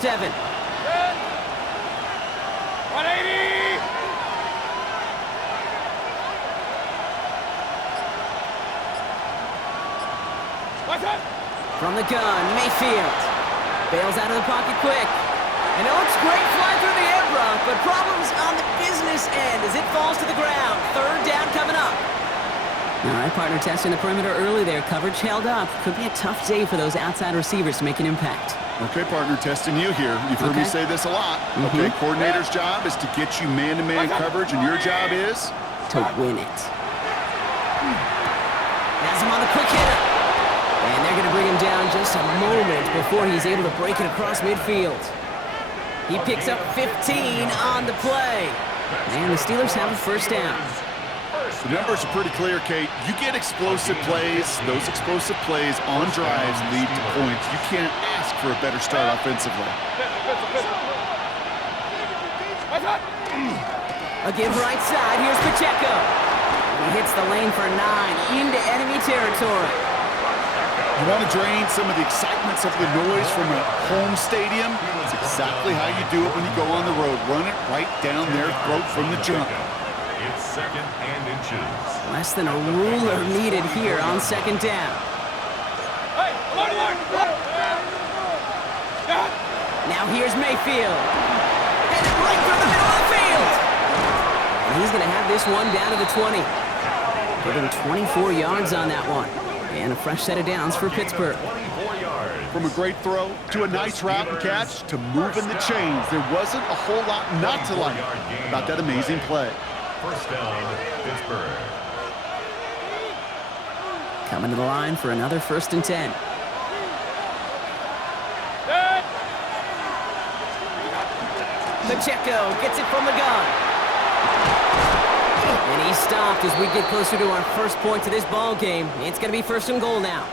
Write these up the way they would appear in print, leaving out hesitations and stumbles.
7. 180! What's up? From the gun, Mayfield. Bails out of the pocket quick. And it looks great flying through the air, Brock, but problems on the business end as it falls to the ground. 3rd down coming up. All right, partner, testing the perimeter early there. Coverage held up. Could be a tough day for those outside receivers to make an impact. Okay, partner, testing you here. You've heard me say this a lot. Okay, coordinator's job is to get you man-to-man coverage, and your job is? To win it. Has him on the quick hitter. And they're going to bring him down just a moment before he's able to break it across midfield. He picks up 15 on the play. And the Steelers have a 1st down. The numbers are pretty clear, Kate. You get explosive plays. Those explosive plays on drives lead to points. You can't ask for a better start offensively. A give right side. Here's Pacheco. He hits the lane for 9 into enemy territory. You want to drain some of the excitements of the noise from a home stadium? It's exactly how you do it when you go on the road. Run it right down their throat from the jump. It's 2nd and inches. Less than a ruler needed here on 2nd down. Hey, alert! Now here's Mayfield. Headed right through the middle of the field. And he's going to have this one down to the 20. Giving 24 yards on that one. And a fresh set of downs for Pittsburgh. From a great throw to a nice route and catch to moving the chains, there wasn't a whole lot not to like about that amazing play. 1st down, Pittsburgh. Coming to the line for another 1st and 10. Pacheco gets it from the gun. And he's stopped as we get closer to our first point to this ball game. It's going to be 1st and goal now.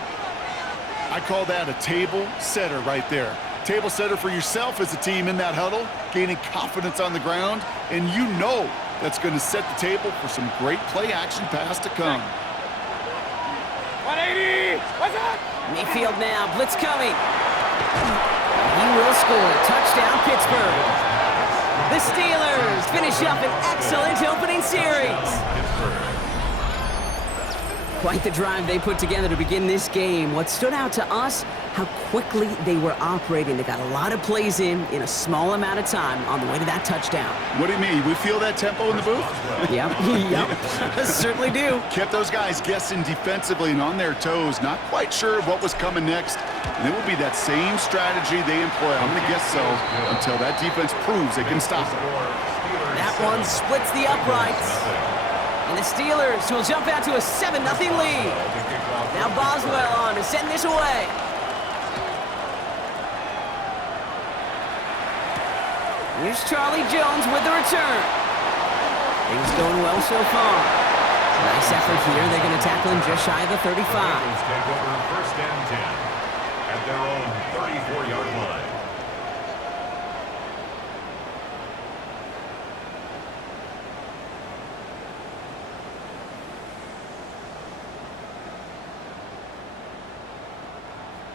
I call that a table setter right there. Table setter for yourself as a team in that huddle, gaining confidence on the ground, and you know that's going to set the table for some great play-action pass to come. 180! What's up? Mayfield now, blitz coming. He will score. Touchdown, Pittsburgh. The Steelers finish up an excellent opening series. Quite the drive they put together to begin this game. What stood out to us, how quickly they were operating. They got a lot of plays in a small amount of time on the way to that touchdown. What do you mean? We feel that tempo in the booth? Yep, certainly do. Kept those guys guessing defensively and on their toes, not quite sure of what was coming next. And it will be that same strategy they employ, I'm going to guess so, until that defense proves they can stop it. That one splits the uprights. And the Steelers will jump out to a 7-0 lead. Now Boswell on to send this away. Here's Charlie Jones with the return. Things going well so far. Nice effort here. They're going to tackle him just shy of the 35. Take over 1st and 10 at their own 34-yard line.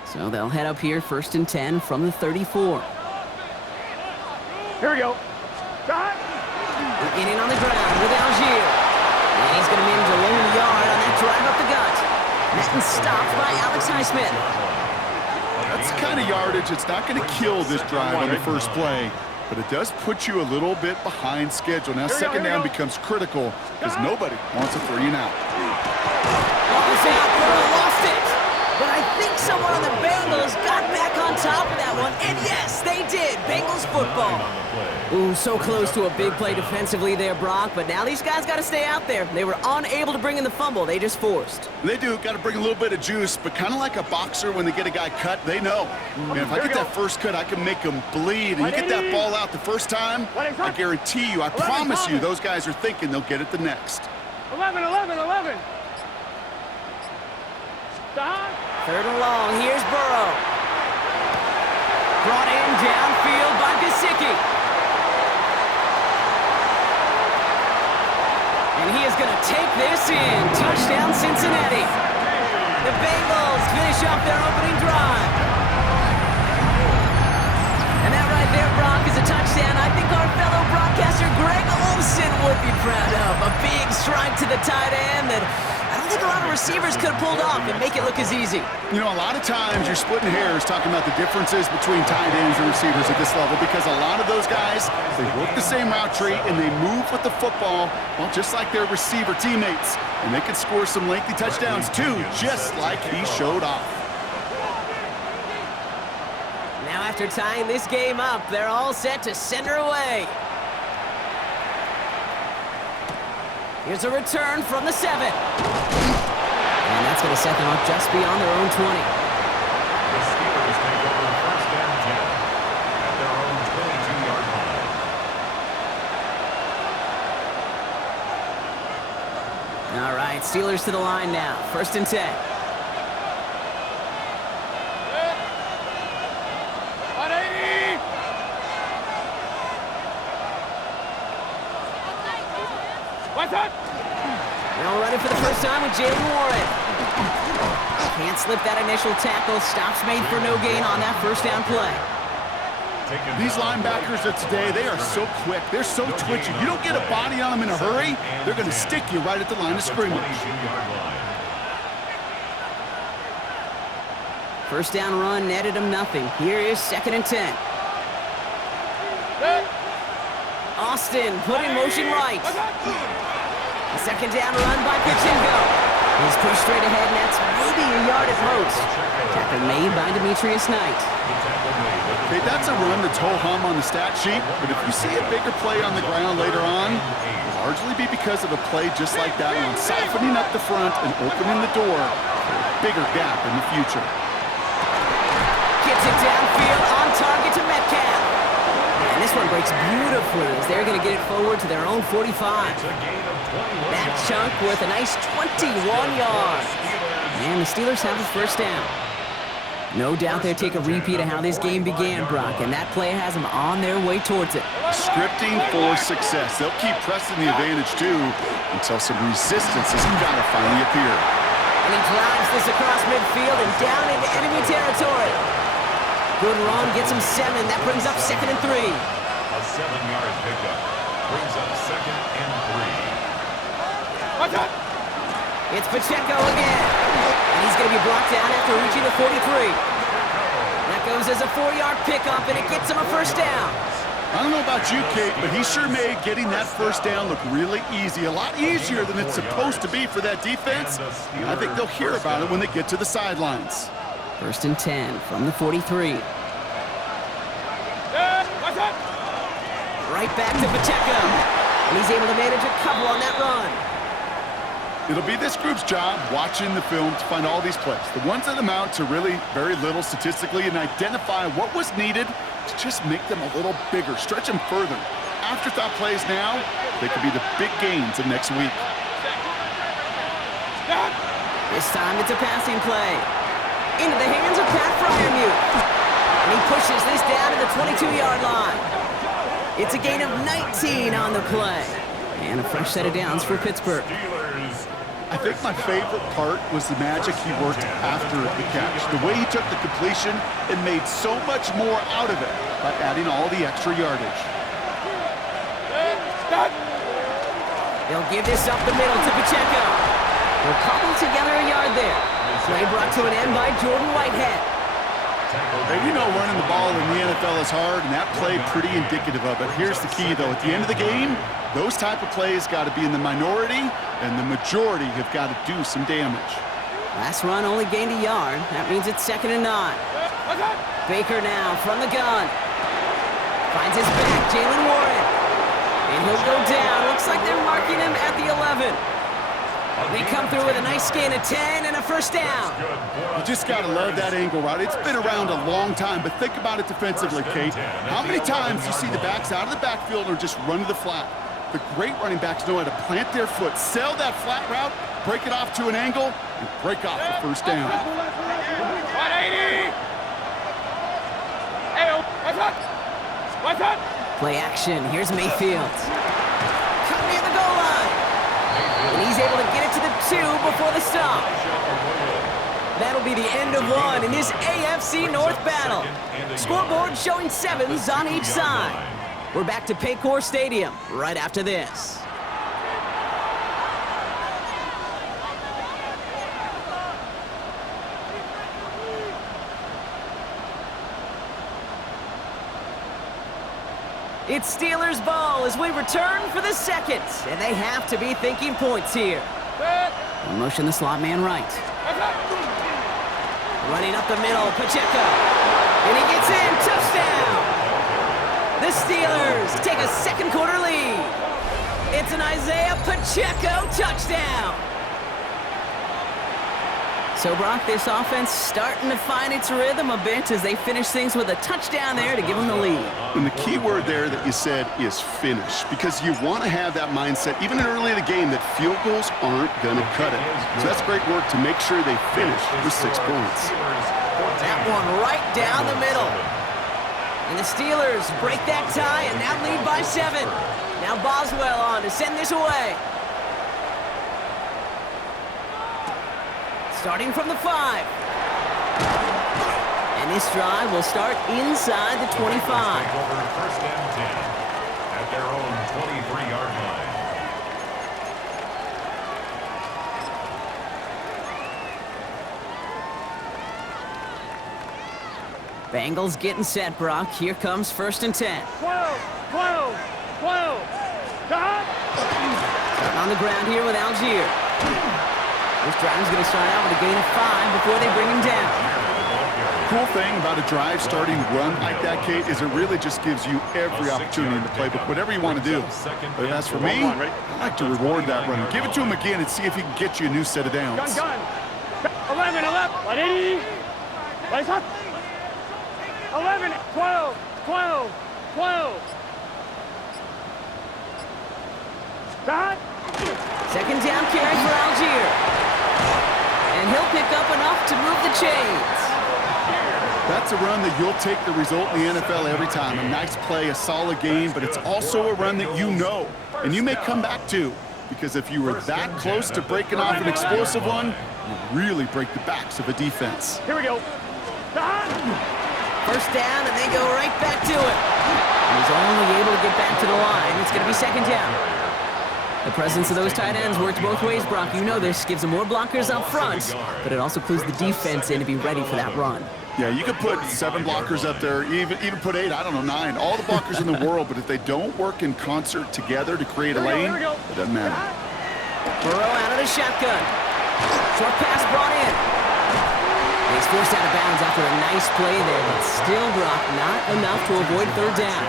So they'll head up here 1st and 10 from the 34. Here we go. In on the ground with Algier. And he's going to manage a lone yard on that drive up the gut. Met and stopped by Alex Highsmith. That's the kind of yardage that's not going to kill this drive on the first play, but it does put you a little bit behind schedule. Now 2nd down becomes critical because nobody wants a 3-and-out. Almost out, Burrow lost it. But I think someone on the Bengals got back on top of that one. And yes, they did. Bengals football. Ooh, so close to a big play defensively there, Brock. But now these guys got to stay out there. They were unable to bring in the fumble. They just forced. They do. Got to bring a little bit of juice, but kind of like a boxer when they get a guy cut, they know. And if I get that first cut, I can make them bleed. And you get that ball out the first time, I guarantee you, I promise you, those guys are thinking they'll get it the next. 11. 3rd and long. Here's Burrow. Brought in downfield by Gesicki. And he is going to take this in. Touchdown, Cincinnati. The Bengals finish off their opening drive. And that touchdown I think our fellow broadcaster Greg Olson would be proud of. A big strike to the tight end that I don't think a lot of receivers could have pulled off and make it look as easy. You know, a lot of times you're splitting hairs talking about the differences between tight ends and receivers at this level because a lot of those guys, they work the same route tree and they move with the football, well, just like their receiver teammates. And they can score some lengthy touchdowns too, just like he showed off. Now after tying this game up, they're all set to send her away. Here's a return from the 7. And that's going to set them up just beyond their own 20. The Steelers take over first and 10 at their own 22-yard line. All right, Steelers to the line now. First and 10. 180! What's up? Now running for the first time with Jalen Warren. Can't slip that initial tackle. Stops made for no gain on that first down play. These linebackers of today, they are so quick. They're so twitchy. You don't get a body on them in a hurry, they're going to stick you right at the line of scrimmage. First down run netted him nothing. Here is second and 10. Austin put in motion right. The second down run by Pachinko. He's pushed straight ahead, and that's maybe a yard at most. Tackle made by Demetrius Knight. Okay, that's a run that's ho-hum on the stat sheet, but if you see a bigger play on the ground later on, it'll largely be because of a play just like that one, softening up the front and opening the door for a bigger gap in the future. Gets it downfield on target to Metcalf. And this one breaks beautifully as they're going to get it forward to their own 45. That chunk worth a nice 21 yards. And the Steelers have a first down. No doubt they'll take a repeat of how this game began, Brock, and that play has them on their way towards it. Scripting for success. They'll keep pressing the advantage, too, until some resistance has got to finally appear. And he drives this across midfield and down into enemy territory. Good run, gets him 7. That brings up second and 3. A 7-yard pickup brings up second and 3. What's up? It's Pacheco again. And he's going to be brought down after reaching the 43. That goes as a 4-yard pickup, and it gets him a first down. I don't know about you, Kate, but he sure made getting that first down look really easy. A lot easier than it's supposed to be for that defense. I think they'll hear about it when they get to the sidelines. First and 10 from the 43. What's up? Right back to Pacheco. And he's able to manage a couple on that run. It'll be this group's job watching the film to find all these plays. The ones that amount to really very little statistically and identify what was needed to just make them a little bigger, stretch them further. Afterthought plays now, they could be the big gains of next week. This time it's a passing play. Into the hands of Pat Fryermuth. And he pushes this down to the 22-yard line. It's a gain of 19 on the play. And a fresh set of downs for Pittsburgh. I think my favorite part was the magic he worked after the catch. The way he took the completion and made so much more out of it by adding all the extra yardage. They'll give this up the middle to Pacheco. They'll cobble together a yard there. Play brought to an end by Jordan Whitehead. Hey, you know running the ball in the NFL is hard, and that play pretty indicative of it. Here's the key, though. At the end of the game, those type of plays got to be in the minority, and the majority have got to do some damage. Last run only gained a yard. That means it's second and 9. Baker now from the gun. Finds his back, Jalen Warren. And he'll go down. Looks like they're marking him at the 11. They come through with a nice gain of 10 and a first down. You just got to love that angle route. It's been around a long time, but think about it defensively, Kate. How many times you see the backs out of the backfield or just run to the flat? The great running backs know how to plant their foot, sell that flat route, break it off to an angle, and break off the first down. 180! Hey, what's up? What's up? Play action. Here's Mayfield. Come near the goal line. And he's able to get it to the 2 before the stop. That'll be the end of one in this AFC North battle. Scoreboard showing 7s on each side. We're back to Paycor Stadium right after this. It's Steelers ball as we return for the second, and they have to be thinking points here. Motion the slot man right. Running up the middle, Pacheco. And he gets in, touchdown! The Steelers take a second quarter lead. It's an Isaiah Pacheco touchdown. So, Brock, this offense starting to find its rhythm a bit as they finish things with a touchdown there to give them the lead. And the key word there that you said is finish, because you want to have that mindset, even early in the game, that field goals aren't going to cut it. So that's great work to make sure they finish with 6 points. That one right down the middle. And the Steelers break that tie and now lead by 7. Now Boswell on to send this away. Starting from the 5. And this drive will start inside the 25. First and 10 at their own 23-yard line. Bengals getting set, Brock. Here comes first and 10. 12. Starting on the ground here with Algier. This drive's going to start out with a gain of 5 before they bring him down. Cool thing about a drive starting run like that, Kate, is it really just gives you every opportunity in the playbook, whatever you want to do. But as for me, I like to reward that run. Give it to him again and see if he can get you a new set of downs. 11, 180. 11, 12. Stop. Second down carry for Algier. And he'll pick up enough to move the chains. That's a run that you'll take the result in the NFL every time. A nice play, a solid game, but it's also a run that you know, and you may come back to, because if you were that close to breaking off an explosive one, you really break the backs of a defense. Here we go. First down, and they go right back to it. And he's only able to get back to the line. It's going to be second down. The presence of those tight ends works both ways, Brock. You know this. Gives them more blockers up front, but it also clues the defense in to be ready for that run. Yeah, you could put 7 blockers up there, even put 8, I don't know, 9. All the blockers in the world, but if they don't work in concert together to create a lane, it doesn't matter. Burrow out of the shotgun. Short pass brought in. And he's forced out of bounds after a nice play there, but still, Brock, not enough to avoid third down.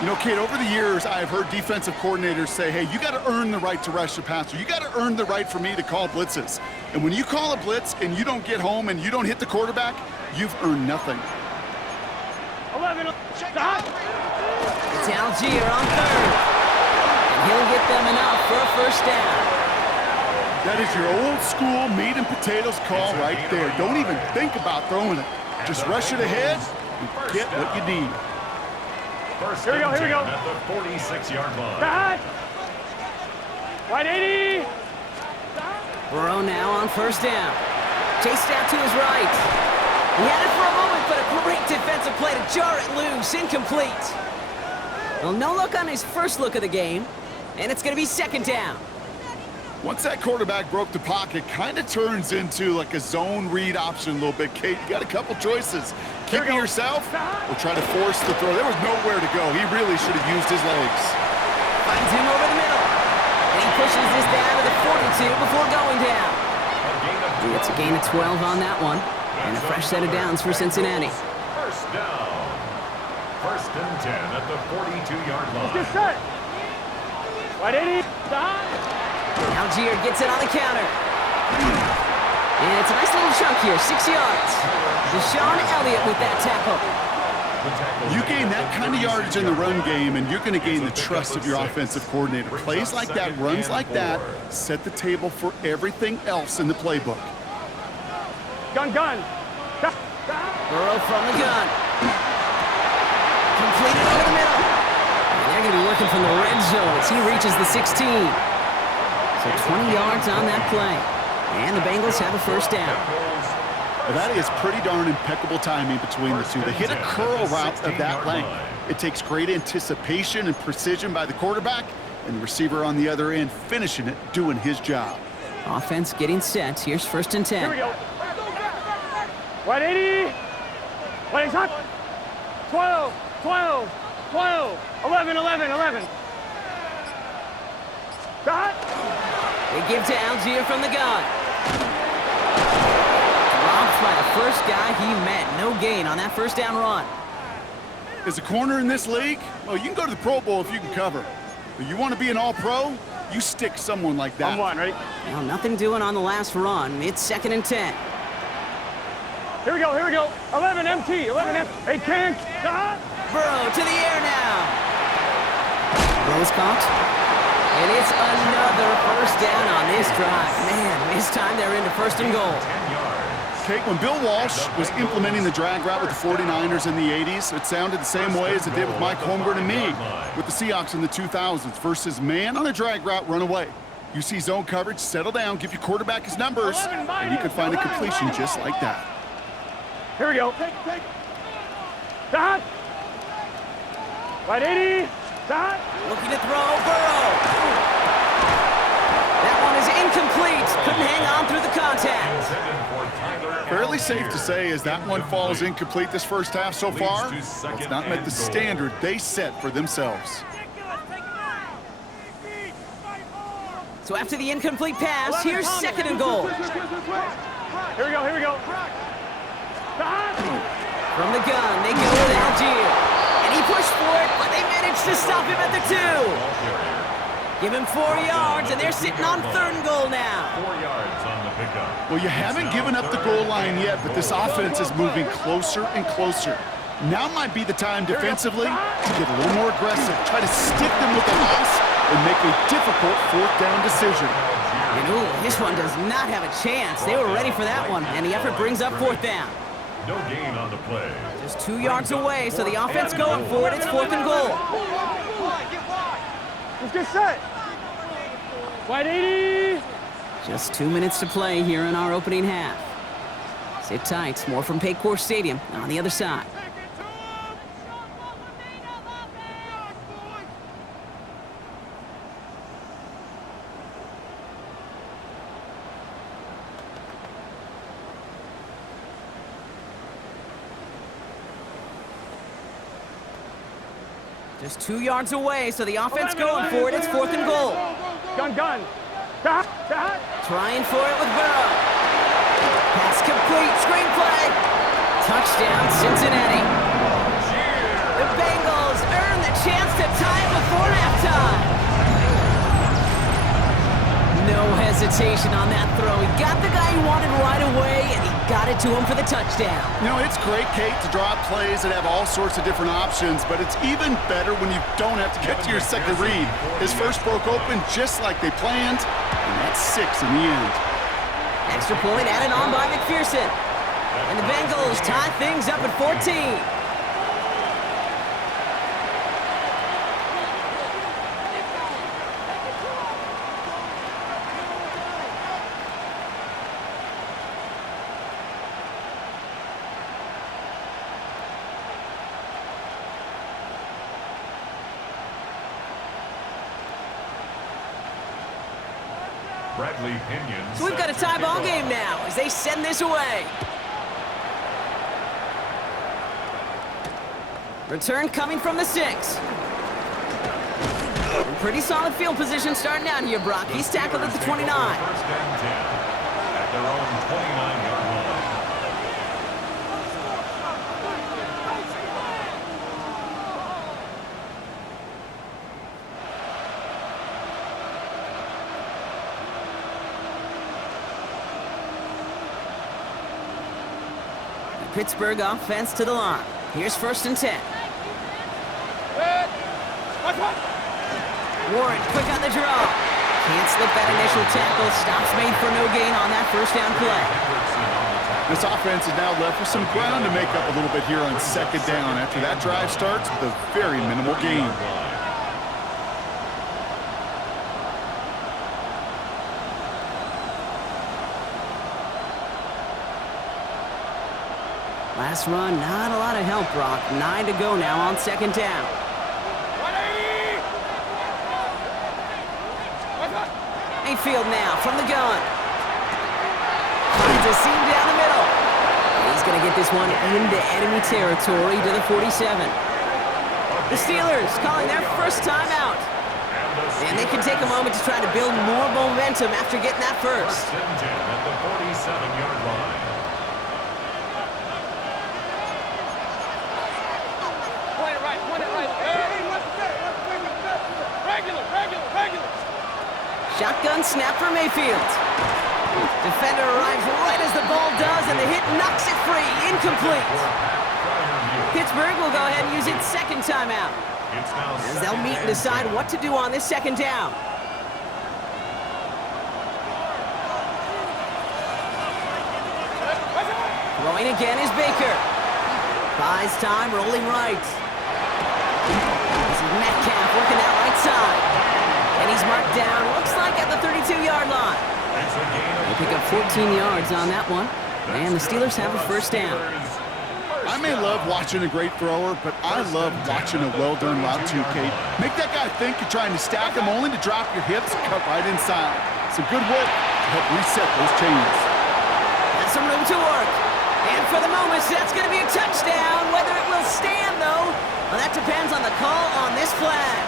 You know, Kate, over the years, I've heard defensive coordinators say, hey, you got to earn the right to rush the passer. You got to earn the right for me to call blitzes. And when you call a blitz and you don't get home and you don't hit the quarterback, you've earned nothing. 11, stop. It's Algier on third. And he'll get them enough for a first down. That is your old school meat and potatoes call right there. Don't even think about throwing it. Just rush it ahead and get what you need. Here we go. At the 46-yard line. Stop. 180. Burrow now on first down. Chased out to his right. He had it for a moment, but a great defensive play to jar it loose. Incomplete. Well, no look on his first look of the game, and it's going to be second down. Once that quarterback broke the pocket, kind of turns into like a zone read option a little bit. Kate, you got a couple choices. Keep it yourself or try to force the throw. There was nowhere to go. He really should have used his legs. Finds him over the middle. And he pushes this down to the 42 before going down. It's a gain of 12 on that one. And a fresh set of downs for Cincinnati. First down. First and 10 at the 42-yard line. Get set. 180. Stop. Algier gets it on the counter. And it's a nice little chunk here, 6 yards. Deshaun Elliott with that tackle. You gain that kind of yardage in the run game, and you're going to gain the trust of your offensive coordinator. Plays like that, runs like that, set the table for everything else in the playbook. Gun. Burrow from the gun. Completed over the middle. And they're going to be working from the red zone as he reaches the 16. So 20 yards on that play. And the Bengals have a first down. Well, that is pretty darn impeccable timing between the two. They hit a curl route of that length. It takes great anticipation and precision by the quarterback, and the receiver on the other end finishing it, doing his job. Offense getting set. Here's 1st and 10. Here we go. 180. 20 hot. 12, 12, 12, 11, 11, 11. Shot. They give to Algier from the gun. Dropped by the first guy he met. No gain on that 1st down run. As a corner in this league, well, you can go to the Pro Bowl if you can cover. But you want to be an all-pro, you stick someone like that. On 1, ready? Well, nothing doing on the last run. It's 2nd and 10. Here we go, here we go. 11 MT, 11 MT. They can't. Shot. Burrow to the air now. Burrow's caught. And it's another 1st down on this drive. Man, this time they're into 1st and goal. Kate, when Bill Walsh was implementing the drag route with the 49ers in the 80s, it sounded the same way as it did with Mike Holmgren and me with the Seahawks in the 2000s versus man on a drag route, run away. You see zone coverage, settle down, give your quarterback his numbers, and you can find a completion just like that. Here we go. Shot. 180. Shot. Looking to throw, Burrow. That one is incomplete. Couldn't hang on through the contact. Fairly safe to say as that one falls incomplete this 1st half so far, it's not met the standard they set for themselves. So after the incomplete pass, here's 2nd and goal. Here we go, here we go. From the gun, they go with Algier. And he pushed for it, but they managed to stop him at the 2. Give him 4 yards, and they're sitting on 3rd and goal now. 4 yards on the pickup. Well, you haven't given up the goal line yet, but this offense is moving closer and closer. Now might be the time defensively to get a little more aggressive, try to stick them with the loss, and make a difficult 4th down decision. And ooh, this one does not have a chance. They were ready for that one, and the effort brings up 4th down. No gain on the play. Just 2 yards away, so the offense going for it. It's 4th and goal. Let's get set. 180. Just 2 minutes to play here in our opening half. Sit tight. More from Paycor Stadium on the other side. Just 2 yards away, so the offense going for it. It's 4th and goal. Gun, gun. Shot, shot. Trying for it with Burrow. Pass complete. Screenplay. Touchdown, Cincinnati. The Bengals earn the chance to tie it before halftime. No hesitation on that throw. He got the guy he wanted right away, and he got it to him for the touchdown. You know, it's great, Kate, to draw up plays that have all sorts of different options, but it's even better when you don't have to get to your second read. His first broke open just like they planned, and that's 6 in the end. Extra point added on by McPherson. And the Bengals tie things up at 14. So we've got a tie ball game now as they send this away. Return coming from the 6. Pretty solid field position starting out here, Brock. He's tackled at the 29. First and 10 at their own 29-yard line. Pittsburgh offense to the line. Here's 1st and 10. Warren, quick on the draw. Can't slip that initial tackle. Stops made for no gain on that 1st down play. This offense is now left with some ground to make up a little bit here on 2nd down after that drive starts with a very minimal gain. Last run, not a lot of help, Brock. 9 to go now on second down. Mayfield now from the gun. Finds a seam down the middle. He's going to get this one into enemy territory to the 47. The Steelers calling their first timeout. And they can take a moment to try to build more momentum after getting that first. First and 10 at the 47-yard line. Point it right, point it right. Regular. Shotgun snap for Mayfield. Defender arrives right as the ball does, and the hit knocks it free. Incomplete. Pittsburgh will go ahead and use its second timeout, It's now as they'll meet and decide what to do on this second down. Throwing again is Baker. Buys time, rolling right. This is Metcalf working that right side. And he's marked down, looks like at the 32-yard line. They pick up 14 yards on that one. And the Steelers have a first down. I may love watching a great thrower, but I love watching a well-done route too, Kate. Make that guy think you're trying to stack him only to drop your hips and cut right inside. Some good work to help reset those chains. That's some room to work. And for the moment, that's going to be a touchdown. Whether it will stand, though, well, that depends on the call on this flag.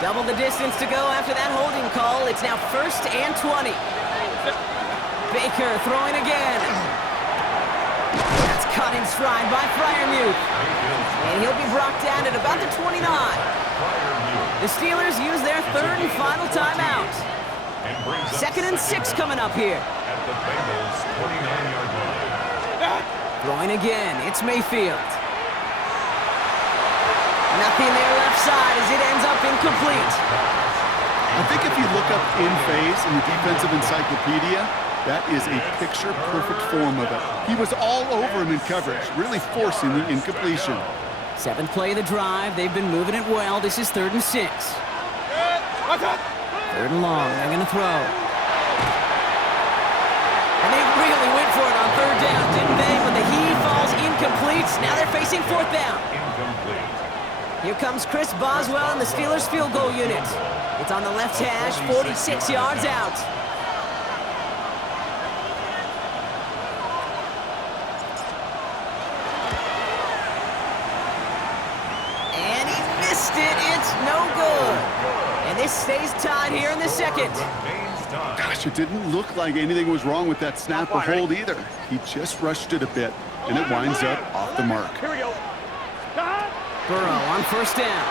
Double the distance to go after that holding call. It's now 1st and 20. Baker throwing again. That's caught in stride by Freiermuth. And he'll be brought down at about the 29. The Steelers use their third and final timeout. 2nd and 6 coming up here. At the Bengals 29-yard line. Throwing again, it's Mayfield. Nothing there left side as it ends up incomplete. I think if you look up in phase in the defensive encyclopedia, that is a picture-perfect form of it. He was all over him in coverage, really forcing the incompletion. 7th play of the drive. They've been moving it well. This is 3rd and 6. 3rd and long. They're going to throw. And they really went for it on 3rd down, didn't they? But the heave falls incomplete. Now they're facing 4th down. Incomplete. Here comes Chris Boswell and the Steelers field goal unit. It's on the left hash, 46 yards out. And he missed it. It's no good. And this stays tied here in the second. Remains tied. Gosh, it didn't look like anything was wrong with that snap or hold either. He just rushed it a bit, and it winds up off the mark. Here we go. Burrow on 1st down.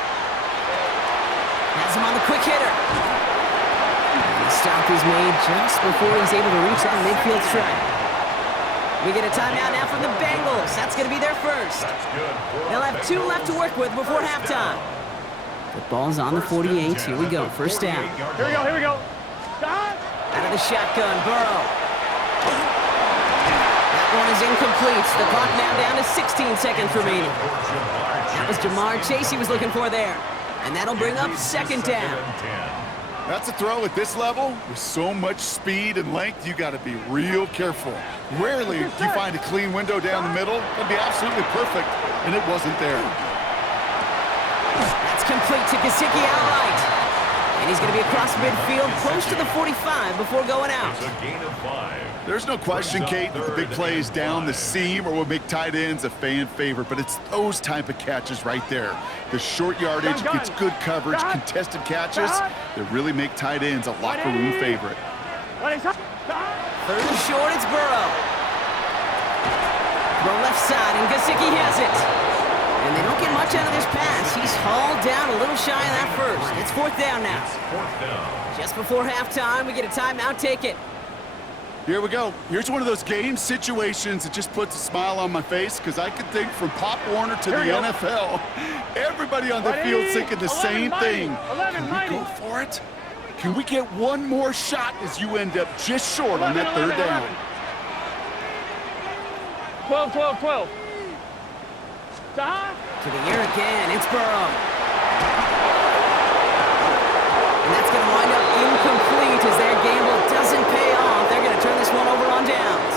Has him on the quick hitter. And the stop is made just before he's able to reach that midfield strike. We get a timeout now from the Bengals. That's going to be their first. That's good. They'll have 2 left to work with before halftime. The ball's on the 48. Here we go. 1st down. Here we go. Out of the shotgun, Burrow. That one is incomplete. The clock now down to 16 seconds remaining. That was Jamar Chase he was looking for there. And that'll bring up 2nd down. That's a throw at this level. With so much speed and length, you got to be real careful. Rarely do you find a clean window down the middle. That'd be absolutely perfect, and it wasn't there. That's complete to Gesicki outright. And he's going to be across midfield, close to the 45 before going out. It's a gain of 5. There's no question, Kate, that the big plays down the seam or will make tight ends a fan favorite, but it's those type of catches right there. The short yardage gets good coverage, contested catches that really make tight ends a locker room favorite. 3rd and short, it's Burrow. Throw left side, and Gesicki has it. And they don't get much out of this pass. He's hauled down a little shy of that first. It's 4th down now. It's 4th down. Just before halftime, we get a timeout. Take it. Here we go. Here's one of those game situations that just puts a smile on my face because I could think from Pop Warner to the NFL. Everybody on the field's thinking the same thing. Can we go for it? Can we get one more shot as you end up just short on that 3rd down? 12. To the air again, it's Burrow. And that's going to wind up incomplete as their gamble doesn't pay off. They're going to turn this one over on downs.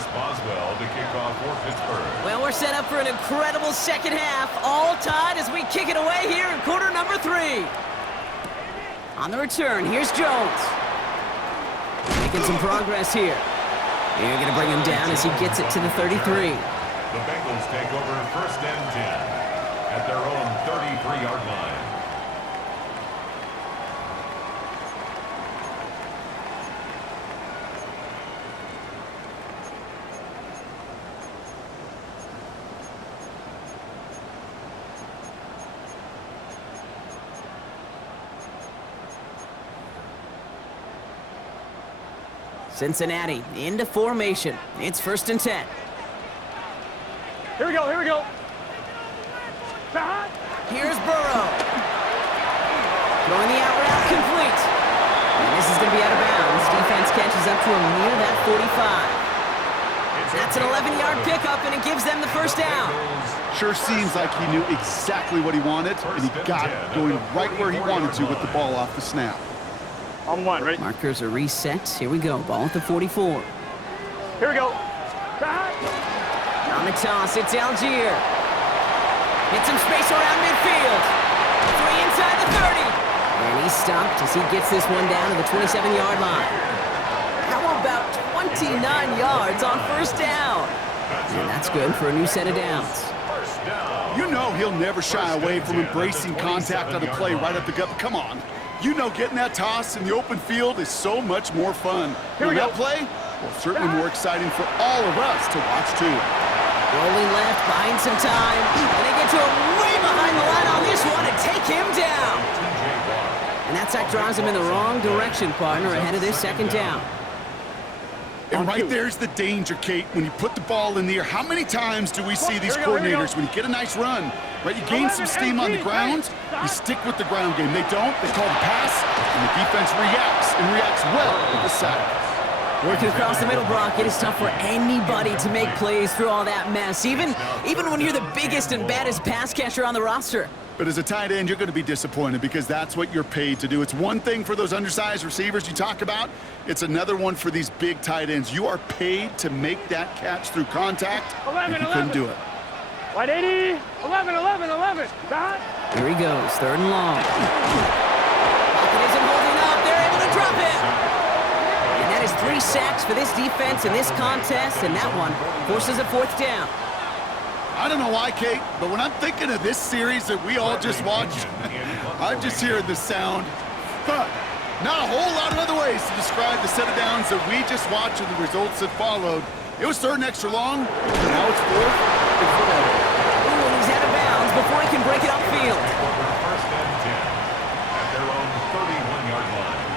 Chris Boswell to kick off for Pittsburgh. Well, we're set up for an incredible second half. All tied as we kick it away here in quarter number 3. On the return, here's Jones. Making some progress here. You're going to bring him down as he gets it to the 33. The Bengals take over 1st and 10 at their own 33-yard line. Cincinnati into formation. It's 1st and 10. Here we go, here we go. Here's Burrow. Throwing the out route complete. And this is going to be out of bounds. Defense catches up to him near that 45. That's an 11-yard pickup, and it gives them the 1st down. Sure seems like he knew exactly what he wanted, and he got it going right where he wanted to with the ball off the snap. On 1, ready? Markers are reset. Here we go. Ball at the 44. Here we go. On the toss, it's Algier. Hits some space around midfield. 3 inside the 30. And he's stopped as he gets this one down to the 27-yard line. How about 29 yards on 1st down? And that's good for a new set of downs. You know he'll never shy away from embracing contact on the play right up the gut. Come on. You know getting that toss in the open field is so much more fun. Here we go. That play, well, certainly more exciting for all of us to watch, too. Rolling left, buying some time. And they get to him way behind the line on this one and take him down. And that sack drives him in the wrong direction, partner, ahead of this 2nd down. And right there's the danger, Kate, when you put the ball in the air. How many times do we see these coordinators, when you get a nice run, right, you gain some steam on the ground, you stick with the ground game. They don't, they call the pass, and the defense reacts, and reacts well with the sack. Working across the middle, Brock, it is tough for anybody to make plays through all that mess, even when you're the biggest and baddest pass catcher on the roster. But as a tight end, you're going to be disappointed because that's what you're paid to do. It's one thing for those undersized receivers you talk about. It's another one for these big tight ends. You are paid to make that catch through contact, and you couldn't do it. 180, 11, 11, 11. Here he goes, 3rd and long. Pocket isn't holding up. They're able to drop him. And that is 3 sacks for this defense in this contest, and that one forces a 4th down. I don't know why, Kate, but when I'm thinking of this series that we all just watched, I'm just hearing the sound. But not a whole lot of other ways to describe the set of downs that we just watched and the results that followed. It was 3rd and extra long, and now it's 4th and forever. Ooh, and he's out of bounds before he can break it upfield. 1st and 10 at their own 31-yard line.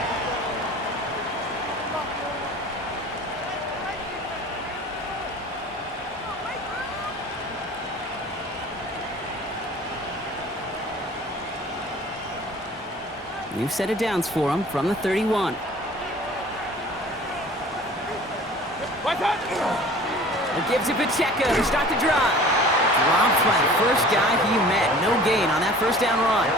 New set of downs for him from the 31. It gives it Pacheco to start the drive. Dropped by the first guy he met. No gain on that 1st down run.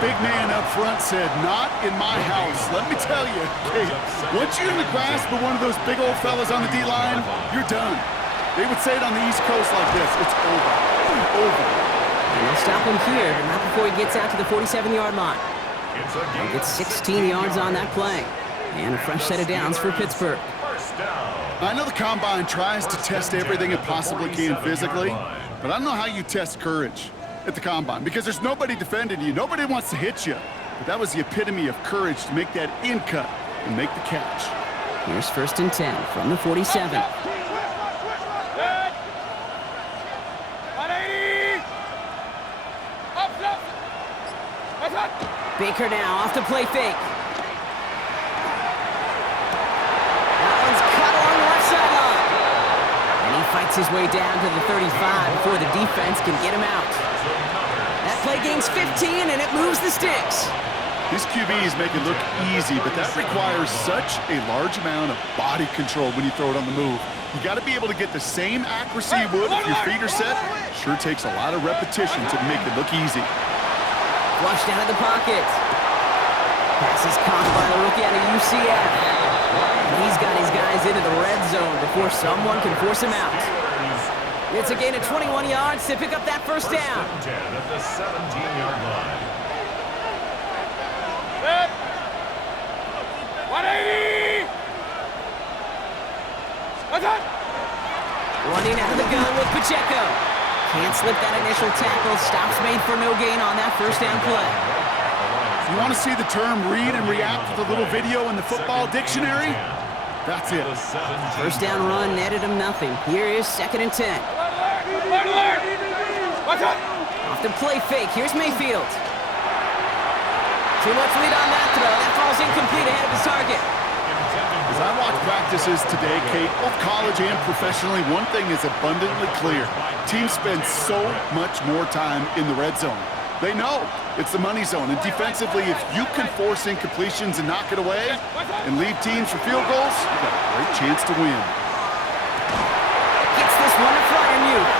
Big man up front said, not in my house. Let me tell you, Kate, once you're in the grasp of one of those big old fellas on the D-line, you're done. They would say it on the East Coast like this. It's over. Over. And they'll stop him here, but not before he gets out to the 47-yard line. He gets 16 yards on that play. And a fresh set of downs for Pittsburgh. I know the Combine tries to test everything it possibly can physically, but I don't know how you test courage at the Combine because there's nobody defending you. Nobody wants to hit you. But that was the epitome of courage to make that in cut and make the catch. Here's 1st and 10 from the 47. Baker now off to play fake. That one's cut along the left sideline. And he fights his way down to the 35 before the defense can get him out. That play gains 15 and it moves the sticks. These QBs make it look easy, but that requires such a large amount of body control when you throw it on the move. You got to be able to get the same accuracy you would if your feet are set. Sure takes a lot of repetition to make it look easy. Flushed out of the pocket. Pass is caught by the rookie out of UCF. And he's got his guys into the red zone before someone can force him out. It's a gain of 21 yards to pick up that first down. 10 at the 17-yard line. 180! What's that? Running out of the gun with Pacheco. Can't slip that initial tackle. Stops made for no gain on that first down play. You want to see the term read and react with a little video in the football dictionary? That's it. First down run netted him nothing. Here is 2nd and 10. Alert! What's that? Off the play fake. Here's Mayfield. Too much lead on that throw. That falls incomplete ahead of his target. As I watch practices today, Kate, both college and professionally, one thing is abundantly clear. Teams spend so much more time in the red zone. They know it's the money zone. And defensively, if you can force incompletions and knock it away and leave teams for field goals, you've got a great chance to win. Gets this one to Fryermuth.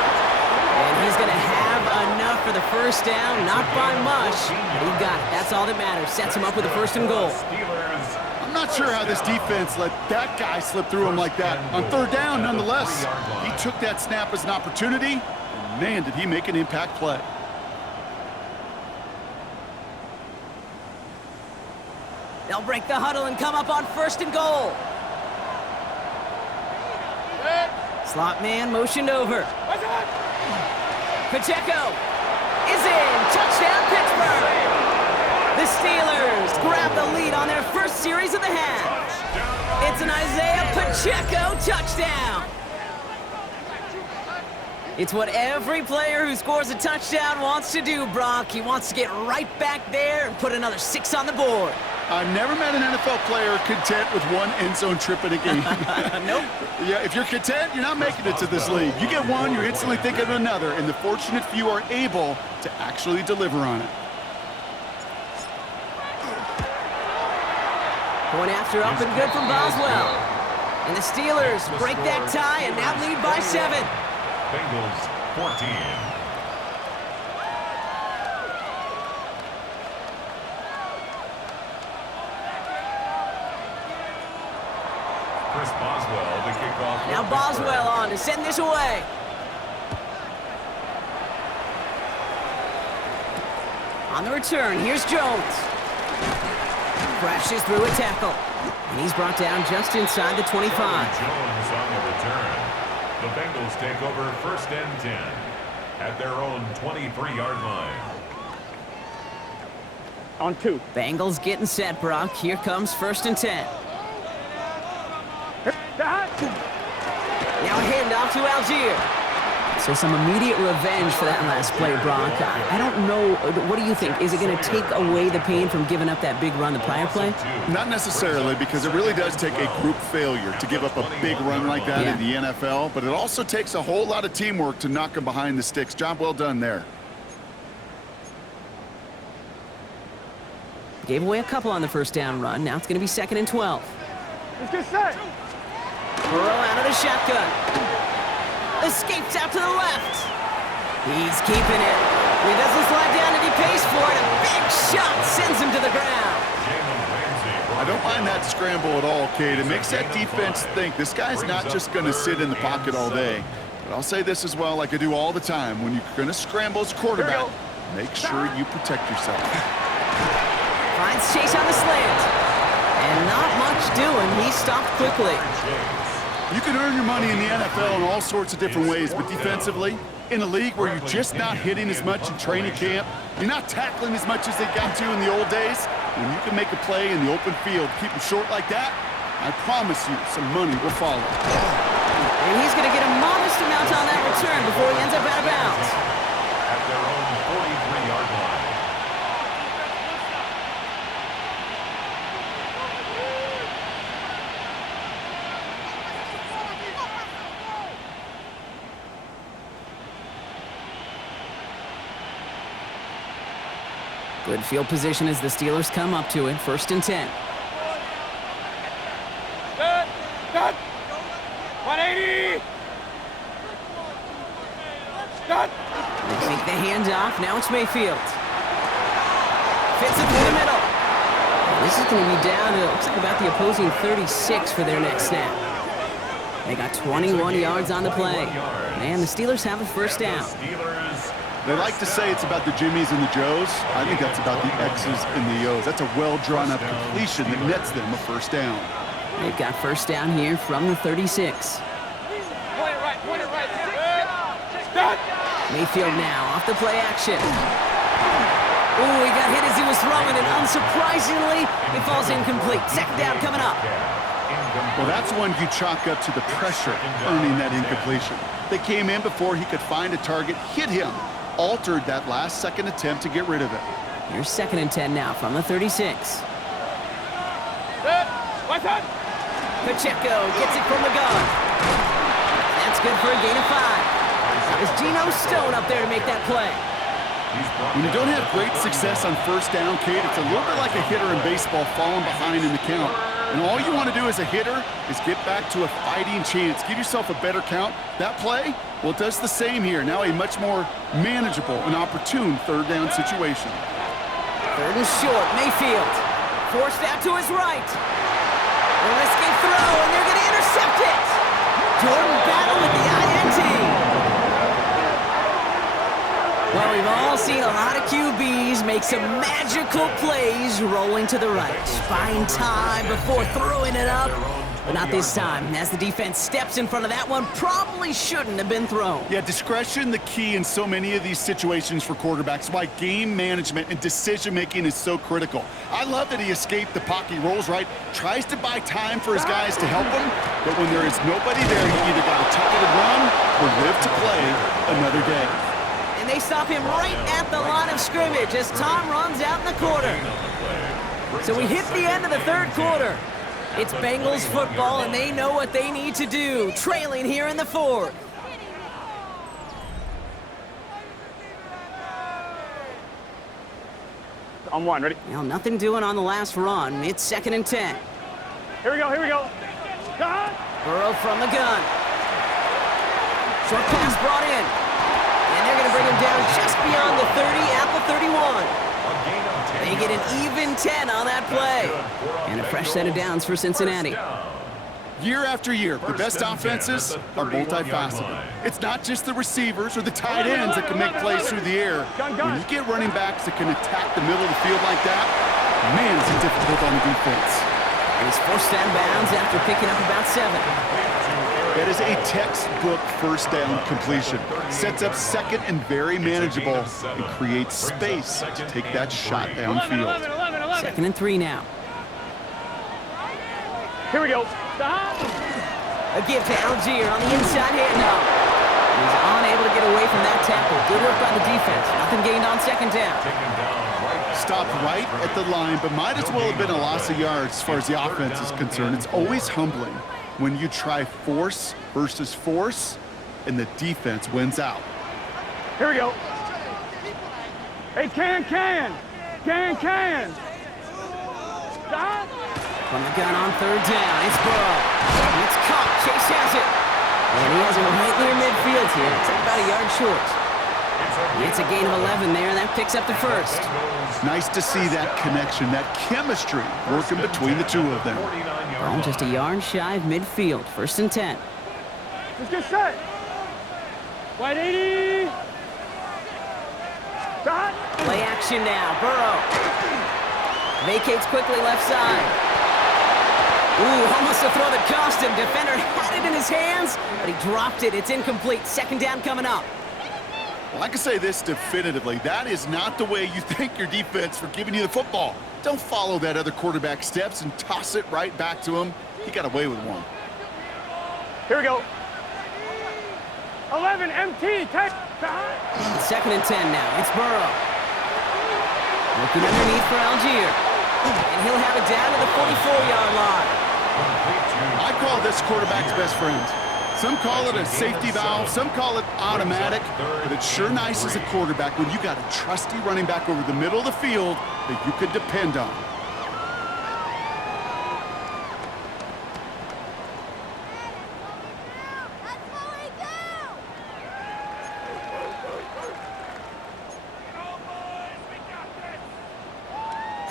And he's going to have enough for the first down. Not by much, but he got it. That's all that matters. Sets him up with a 1st and goal. I'm not sure how this defense let that guy slip through him like that. On 3rd down, nonetheless, he took that snap as an opportunity, and man, did he make an impact play. They'll break the huddle and come up on 1st and goal. Slot man motioned over. Pacheco is in. Touchdown, Pittsburgh. The Steelers grab the lead on their first series of the half. It's an Isaiah Pacheco touchdown. It's what every player who scores a touchdown wants to do, Brock. He wants to get right back there and put another 6 on the board. I've never met an NFL player content with one end zone trip in a game. Nope. Yeah, if you're content, you're not making it to this league. You get one, you're instantly thinking of another, and the fortunate few are able to actually deliver on it. Point after up and good from Boswell. And the Steelers break that tie and now lead by 7. Bengals 14. Chris Boswell to kick off. Now Boswell on to send this away. On the return, here's Jones. Crashes through a tackle. And he's brought down just inside the 25. Jones on the return. The Bengals take over 1st and 10 at their own 23-yard line. On 2. Bengals getting set, Brock. Here comes 1st and 10. Now a handoff to Algier. So some immediate revenge for that last play, Brock. I don't know. What do you think? Is it going to take away the pain from giving up that big run the prior play? Not necessarily, because it really does take a group failure to give up a big run like that in the NFL, but it also takes a whole lot of teamwork to knock them behind the sticks. Job well done there. Gave away a couple on the first down run. Now it's going to be 2nd and 12. Let's get set. Burrow out of the shotgun. Escapes out to the left. He's keeping it. He doesn't slide down and he pays for it. A big shot sends him to the ground. I don't mind that scramble at all, Kate. It makes that defense think this guy's not just going to sit in the pocket all day. But I'll say this as well, like I do all the time. When you're going to scramble as a quarterback, make sure you protect yourself. Finds Chase on the slant. And not much doing. He stopped quickly. You can earn your money in the NFL in all sorts of different ways, but defensively, in a league where you're just not hitting as much in training camp, you're not tackling as much as they got to in the old days, when you can make a play in the open field, keep them short like that, I promise you some money will follow. And he's going to get a modest amount on that return before he ends up out of bounds. At their own 43-yard line. Good field position as the Steelers come up to it. 1st and 10. Cut. 180. Cut. They take the handoff. Now it's Mayfield. Fits it through the middle. This is going to be down to, looks like about the opposing 36 for their next snap. They got 21 yards on the play. And the Steelers have a first down. They like to say it's about the Jimmies and the Joes. I think that's about the X's and the O's. That's a well-drawn-up completion that nets them a first down. They've got first down here from the 36. Point it right. Mayfield now off the play action. Ooh, he got hit as he was throwing, and unsurprisingly, it falls incomplete. Second down coming up. Well, that's one you chalk up to the pressure earning that incompletion. They came in before he could find a target, hit him, altered that last-second attempt to get rid of it. Here's 2nd and 10 now from the 36. Pacheco gets it from the gun. That's good for a gain of 5. Is Geno Stone up there to make that play? When you don't have great success on first down, Kate, it's a little bit like a hitter in baseball falling behind in the count. And all you want to do as a hitter is get back to a fighting chance. Give yourself a better count. That play, well, it does the same here. Now a much more manageable and opportune third down situation. 3rd and short, Mayfield. Forced out to his right. A risky throw, and they're going to intercept it. Jordan Battle with the INT. Well, we've all seen a lot of QBs make some magical plays rolling to the right. Buying time before throwing it up. But not this time, as the defense steps in front of that one, probably shouldn't have been thrown. Yeah, discretion the key in so many of these situations for quarterbacks. Why game management and decision-making is so critical. I love that he escaped the pocket, rolls right, tries to buy time for his guys to help him, but when there is nobody there, you either got to tuck it and run or live to play another day. And they stop him right at the line of scrimmage as Tom runs out in the quarter. So we hit the end of the 3rd quarter. It's Bengals football, and they know what they need to do, trailing here in the 4th. On 1, ready? Well, nothing doing on the last run. It's 2nd and 10. Here we go. Burrow from the gun. Short pass brought in. And they're going to bring him down just beyond the 30 at the 31. They get an even 10 on that play. And a fresh set of downs for Cincinnati. Year after year, the best offenses are multifaceted. It's not just the receivers or the tight ends that can make plays through the air. When you get running backs that can attack the middle of the field like that, man, is it difficult on the defense. And he's forced out of bounds after picking up about 7. That is a textbook first down completion. Sets up second and very manageable and creates space to take that shot downfield. 2nd and 3 now. Here we go. A give to Algier on the inside handoff. He's unable to get away from that tackle. Good work by the defense. Nothing gained on 2nd down. Stopped right at the line, but might as well have been a loss of yards as far as the offense is concerned. It's always humbling when you try force versus force, and the defense wins out. Here we go. Hey, can. Stop. From the gun on 3rd down, it's Burrow. It's caught. Chase has it. And he has it right near midfield here. It's like about a yard short. It's a gain of 11 there, and that picks up the 1st. Nice to see that connection, that chemistry working between the two of them. Ball just a yard shy of midfield. 1st and 10. Let's get set. Wide 80. Stop. Play action now. Burrow. Vacates quickly left side. Ooh, almost a throw that cost him. Defender had it in his hands, but he dropped it. It's incomplete. 2nd down coming up. Well, I can say this definitively. That is not the way you thank your defense for giving you the football. Don't follow that other quarterback steps and toss it right back to him. He got away with one. Here we go. 11, MT, take. 2nd and 10 now. It's Burrow. Looking underneath for Algier. And he'll have it down to the 44-yard line. I call this quarterback's best friend. Some call it a safety valve, some call it automatic, but it's sure nice as a quarterback when you got a trusty running back over the middle of the field that you could depend on.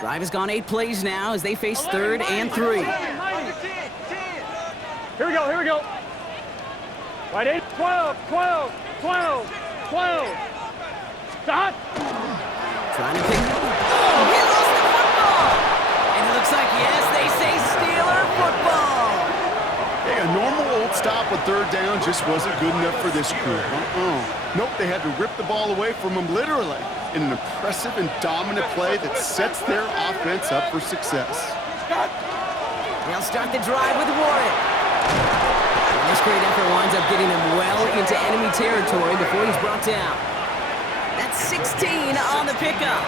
Drive has gone 8 plays now as they face 3rd and 3. Here we go, here we go. Right, 8, 12, 12, 12, 12. Stop. Trying to pick. Oh, he lost the football! And it looks like, yes, they say Steeler football. Hey, a normal old stop with 3rd down just wasn't good enough for this crew. Nope, they had to rip the ball away from him literally in an impressive and dominant play that sets their offense up for success. They'll start the drive with Warren. And this great effort winds up getting him well into enemy territory before he's brought down. That's 16 on the pickup.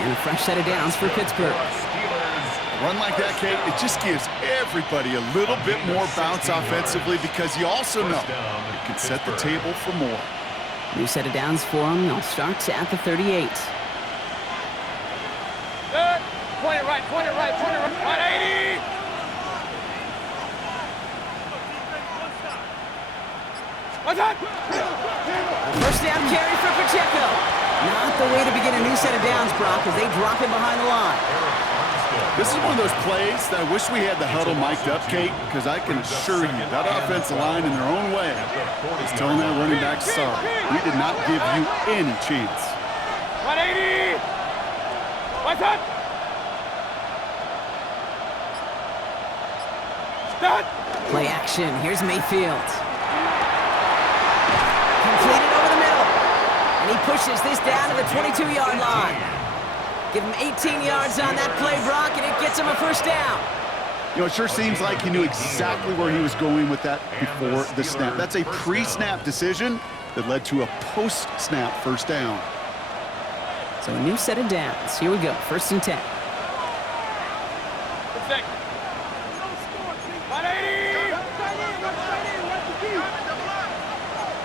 And a fresh set of downs for Pittsburgh. A run like that, Kate, it just gives everybody a little bit more bounce offensively because you also know it can set the table for more. New set of downs for him. They'll start at the 38. Good. Point it right, point it right, point it right. Right, 80. What's up? First down carry for Pacheco. Not the way to begin a new set of downs, Brock, as they drop him behind the line. This is one of those plays that I wish we had the huddle mic'd up, Kate, because I can assure you that offensive line in their own way is telling that running back, sorry, we did not give you any chance. 180! What's up? Start! Play action. Here's Mayfield. Completed over the middle. And he pushes this down to the 22-yard line. Give him 18 yards on that play, Brock, and it gets him a first down. You know, it sure seems like he knew exactly where he was going with that before the snap. That's a pre-snap decision that led to a post-snap first down. So a new set of downs. Here we go. 1st and 10.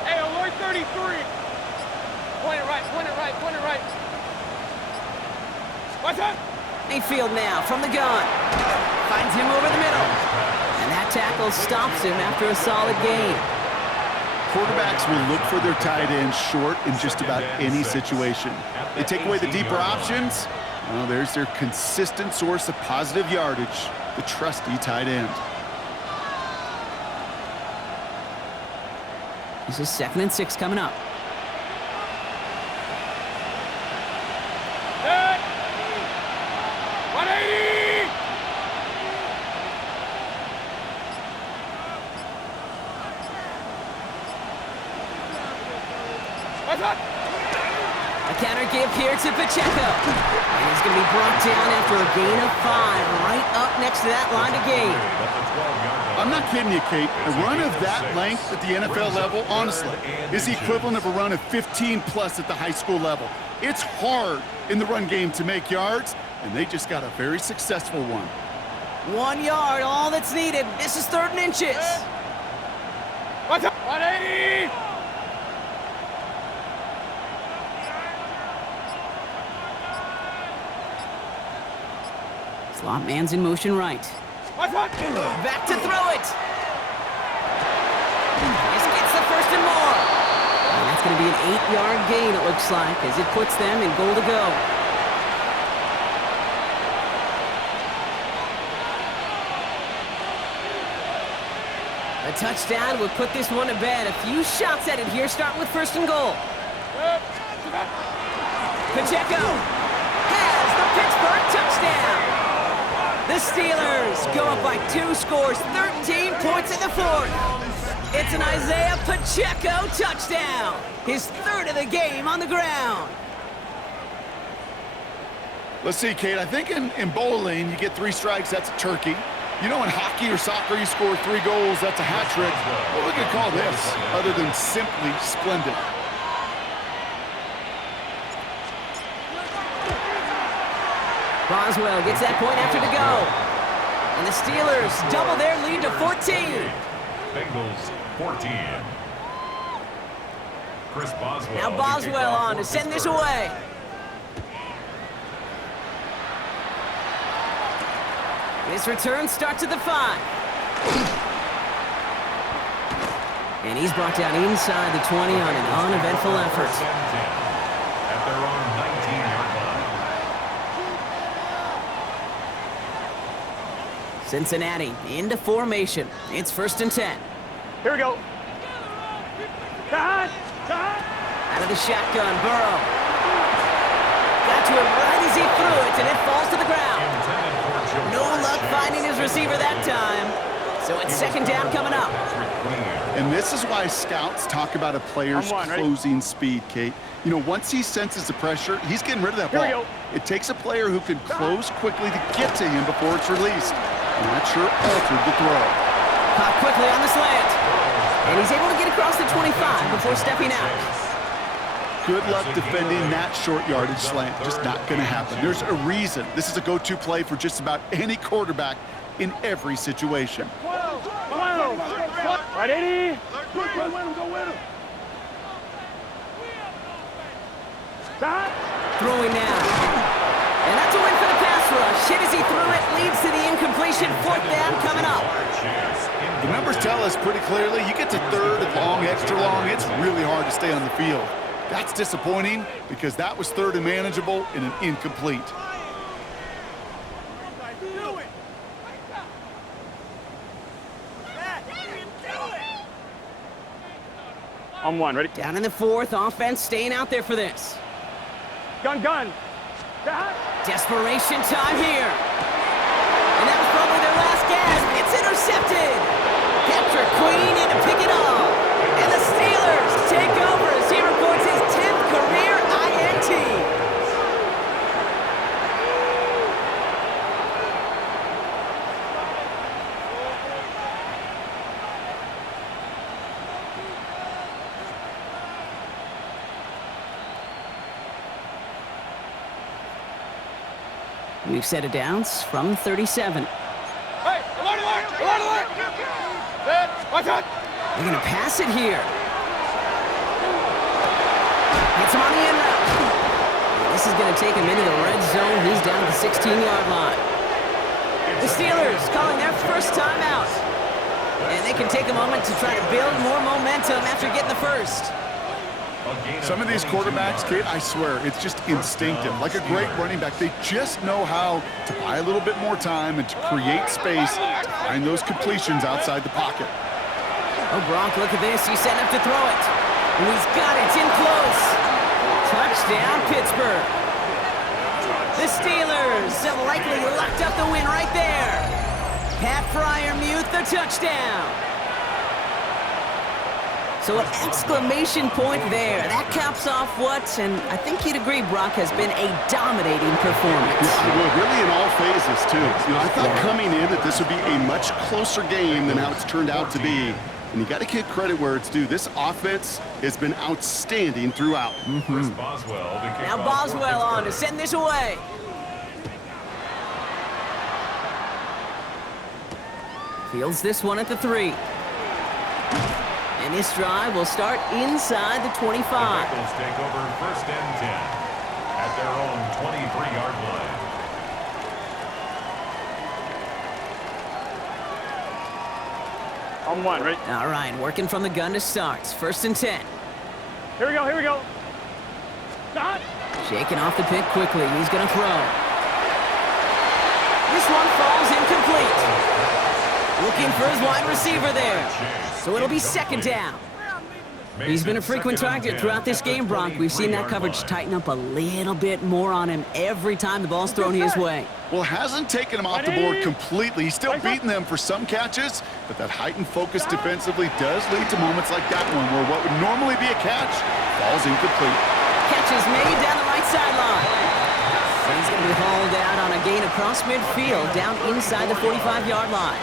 Hey, alert 33. Point it right, point it right, point it right. What's up? Mayfield now from the gun. Finds him over the middle. And that tackle stops him after a solid gain. Quarterbacks will look for their tight end short in just about any situation. They take away the deeper options. Well, there's their consistent source of positive yardage, the trusty tight end. This is 2nd and 6 coming up. Good. 180! What's up? A counter give here to Pacheco. And he's going to be brought down after a gain of 5, right up next to that line of gain. I'm not kidding you, Kate. A run of that length at the NFL level, honestly, is the equivalent of a run of 15+ at the high school level. It's hard in the run game to make yards, and they just got a very successful one. 1 yard, all that's needed. This is 3rd and inches. What's up? 180! Slot man's in motion right. What's up? Back to throw it. This gets the 1st and more. And that's going to be an 8-yard gain, it looks like, as it puts them in goal to go. A touchdown will put this one to bed. A few shots at it here, starting with 1st and goal. Pacheco has the Pittsburgh touchdown. The Steelers go up by 2 scores, 13 points in the 4th. It's an Isaiah Pacheco touchdown. His 3rd of the game on the ground. Let's see, Kate. I think in bowling, you get 3 strikes, that's a turkey. You know, in hockey or soccer, you score 3 goals, that's a hat trick. What we could call this, other than simply splendid? Boswell gets that point after to go. And the Steelers double their lead to 14. Bengals 14. Chris Boswell. Now Boswell on to send this away. This return starts at the 5. And he's brought down inside the 20 on an uneventful effort. At their own 19-yard line. Cincinnati into formation. It's 1st and 10. Here we go. Cut. Out of the shotgun, Burrow. Got to him right as he threw it, and it falls to the ground. No luck finding his receiver that time. So it's 2nd down coming up. And this is why scouts talk about a player's closing speed, Kate. You know, once he senses the pressure, he's getting rid of that ball. It takes a player who can close quickly to get to him before it's released. And that sure altered the throw. Caught quickly on the slant. And he's able to get across the 25 before stepping out. Good luck defending that short yardage slant. Just not going to happen. There's a reason. This is a go-to play for just about any quarterback in every situation. Right, 80. Throwing now. And that's a win for the pass rush. Hit as he threw it, leads to the incompletion. 4th down coming up. The numbers tell us pretty clearly, you get to 3rd and long, extra long, it's really hard to stay on the field. That's disappointing because that was 3rd and manageable and an incomplete. On 1, ready? Down in the 4th, offense staying out there for this. Gun. Desperation time here. And that was probably their last gasp. It's intercepted. Patrick Queen in to pick it off. And the Steelers take over as he records his 10th career INT. We've set it downs from 37. Hey, alert! Watch out! They're going to pass it here. Hits him on the end route. This is going to take him into the red zone. He's down at the 16-yard line. The Steelers calling their first time out. And they can take a moment to try to build more momentum after getting the first. Some of these quarterbacks, Kate, I swear, it's just instinctive. Like a great running back, they just know how to buy a little bit more time and to create space to find those completions outside the pocket. Oh, Gronk, look at this. He's setting up to throw it. And he's got it. It's in close. Touchdown, Pittsburgh. The Steelers have likely locked up the win right there. Pat Freiermuth, the touchdown. So an exclamation point there. That caps off what, and I think you'd agree, Brock, has been a dominating performance. Yeah, well, really in all phases, too. You know, I thought coming in that this would be a much closer game than how it's turned out to be. And you got to give credit where it's due. This offense has been outstanding throughout. Now Boswell on to send this away. Fields this one at the 3. And this drive will start inside the 25. The Bengals take over 1st and 10 at their own 23-yard line. On 1, ready? All right, working from the gun to start. 1st and 10. Here we go. Stop. Shaking off the pick quickly. He's going to throw. This one falls incomplete. Looking for his wide receiver there. So it'll be 2nd down. He's been a frequent target throughout this game, Bronk. We've seen that coverage tighten up a little bit more on him every time the ball's thrown his way. Well, hasn't taken him off the board completely. He's still beating them for some catches, but that heightened focus defensively does lead to moments like that one where what would normally be a catch falls incomplete. Catch is made down the right sideline. And he's going to be hauled out on a gain across midfield down inside the 45-yard line.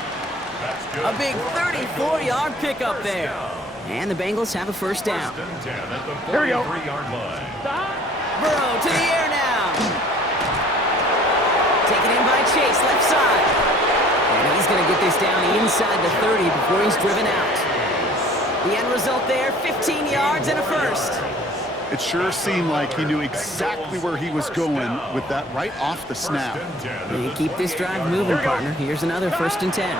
A big 34-yard pickup there. And the Bengals have a 1st down. Here we go. Burrow to the air now. Taken in by Chase, left side. And he's going to get this down inside the 30 before he's driven out. The end result there, 15 yards and a 1st. It sure seemed like he knew exactly where he was going with that right off the snap. You keep this drive moving, partner. Here's another 1st and 10.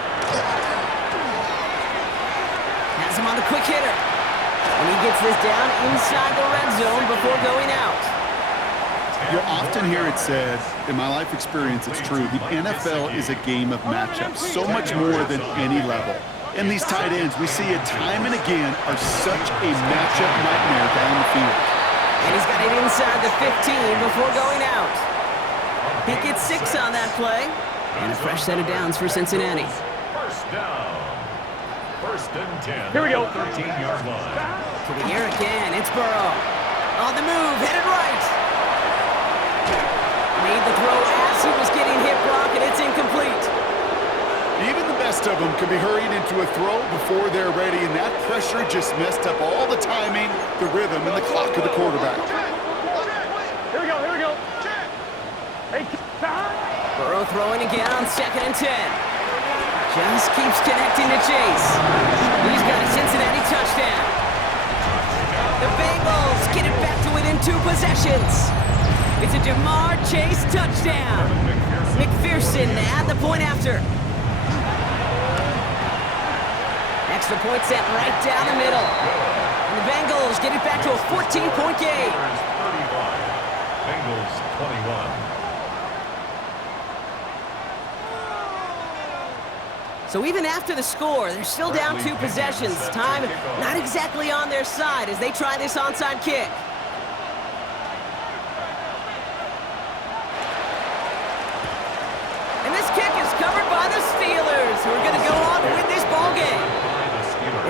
Has him on the quick hitter. And he gets this down inside the red zone before going out. You'll often hear it said, in my life experience, it's true, the NFL is a game of matchups, so much more than any level. And these tight ends, we see it time and again, are such a matchup nightmare down the field. And he's got it inside the 15 before going out. He gets 6 on that play. And a fresh set of downs for Cincinnati. First down. First and 10. Here we go. 13-yard line. To the air again, it's Burrow. On the move, headed right. Made the throw as he was getting hit, Brock, and it's incomplete. Even the best of them can be hurried into a throw before they're ready, and that pressure just messed up all the timing, the rhythm, and the clock of the quarterback. Here we go, here we go. Hey, Burrow throwing again on 2nd and 10. Just keeps connecting to Chase. He's got a Cincinnati touchdown. The Bengals get it back to within 2 possessions. It's a Jamar Chase touchdown. McPherson at the point after. Extra point set right down the middle. And the Bengals get it back to a 14-point game. Bengals 21. So even after the score, they're still down 2 possessions. Time not exactly on their side as they try this onside kick. And this kick is covered by the Steelers, who are going to go on to win this ball game.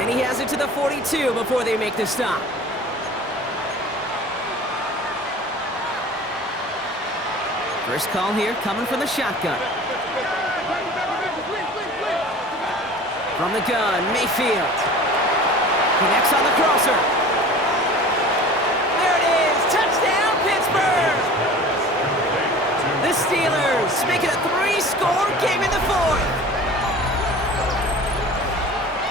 And he has it to the 42 before they make the stop. First call here coming from the shotgun. From the gun, Mayfield. Connects on the crosser. There it is! Touchdown, Pittsburgh! The Steelers make it a 3-score game in the 4th.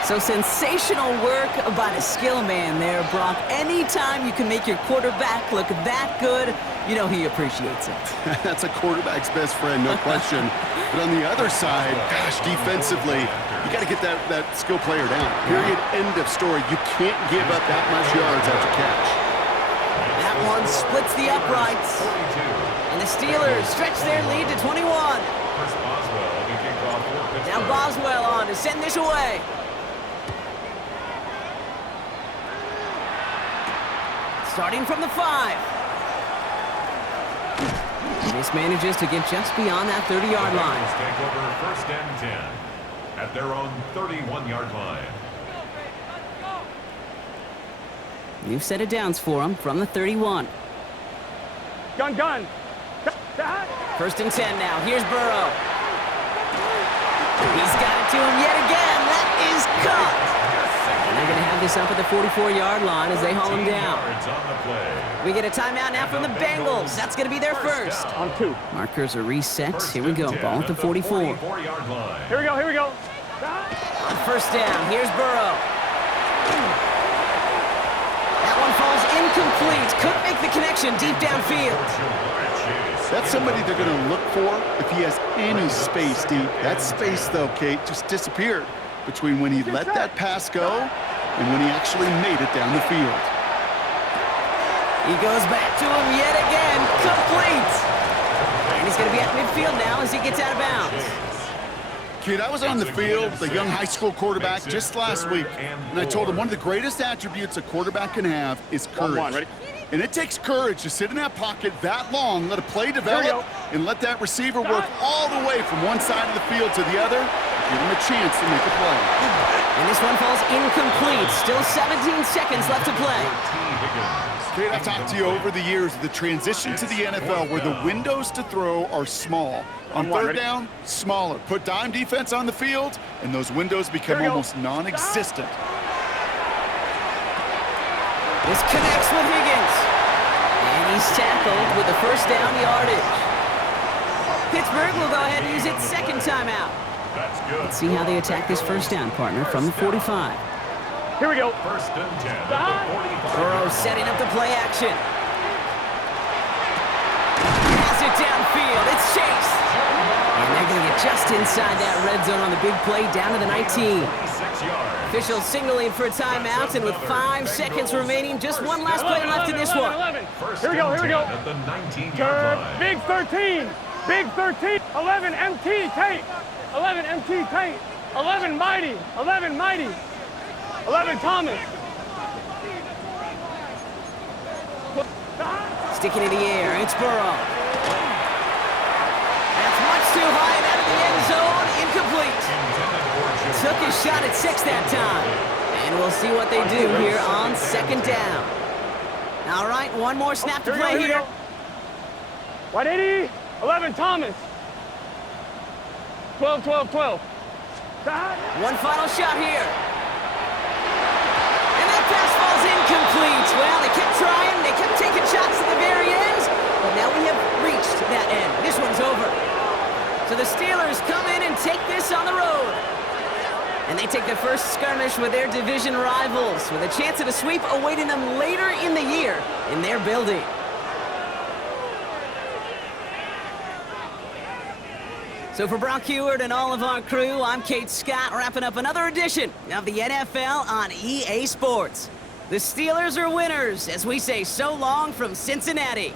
So sensational work by the skill man there, Brock. Anytime you can make your quarterback look that good, you know he appreciates it. That's a quarterback's best friend, no question. But on the other side, gosh, defensively, you got to get that skill player down. Period, end of story. You can't give up that much yards after catch. That one splits the uprights. And the Steelers stretch their lead to 21. Now Boswell on to send this away. Starting from the 5. This manages to get just beyond that 30-yard line. Take over 1st and 10 at their own 31-yard line. New set of downs for him from the 31. Gun. 1st and 10 now. Here's Burrow. He's got it to him yet again. That is caught. And they're going to have this up at the 44-yard line as they haul him down. We get a timeout now from the Bengals. That's going to be their first. On 2. Markers are reset. Here we go. Ball at the 44. Here we go, here we go. On 1st down, here's Burrow. That one falls incomplete. Couldn't make the connection deep downfield. That's somebody they're going to look for if he has any space deep. That space, though, Kate, just disappeared between when he let that pass go and when he actually made it down the field. He goes back to him yet again, complete. And he's going to be at midfield now as he gets out of bounds. Kid, I was on the field, the young high school quarterback, just last week, and I told him one of the greatest attributes a quarterback can have is courage. Ready? And it takes courage to sit in that pocket that long, let a play develop, and let that receiver work all the way from one side of the field to the other, give him a chance to make a play. And this one falls incomplete. Still 17 seconds left to play. Kate, I've talked to you over the years of the transition to the NFL where the windows to throw are small. On 3rd down, smaller. Put dime defense on the field, and those windows become almost non-existent. This connects with Higgins. And he's tackled with the 1st down yardage. Pittsburgh will go ahead and use its 2nd timeout. Let's see how they attack this 1st down, partner, from the 45. Here we go. 1st and 10 at the 45. Burrow setting up the play action. Pass it downfield. It's Chase. And they're going to get just inside that red zone on the big play down to the 19. Officials signaling for a timeout, and with 5 seconds remaining, just one last play left in this one. 11. First Here we go, and here we go. 10 at the 19-yard Turn. line. Big 13. Big 13. 11 MT Tate. 11 MT Tate. 11 Mighty. 11 Mighty. 11 Thomas. Sticking in the air, it's Burrow. That's much too high and out of the end zone, incomplete. Took his shot at 6 that time. And we'll see what they do here on 2nd down. All right, one more snap to play here. 180. 11 Thomas. 12, 12, 12. One final shot here. And that pass falls incomplete. Well, they kept trying, they kept taking shots at the very end, but now we have reached that end. This one's over. So the Steelers come in and take this on the road. And they take the first skirmish with their division rivals, with a chance at a sweep awaiting them later in the year in their building. So for Brock Heward and all of our crew, I'm Kate Scott, wrapping up another edition of the NFL on EA Sports. The Steelers are winners as we say so long from Cincinnati.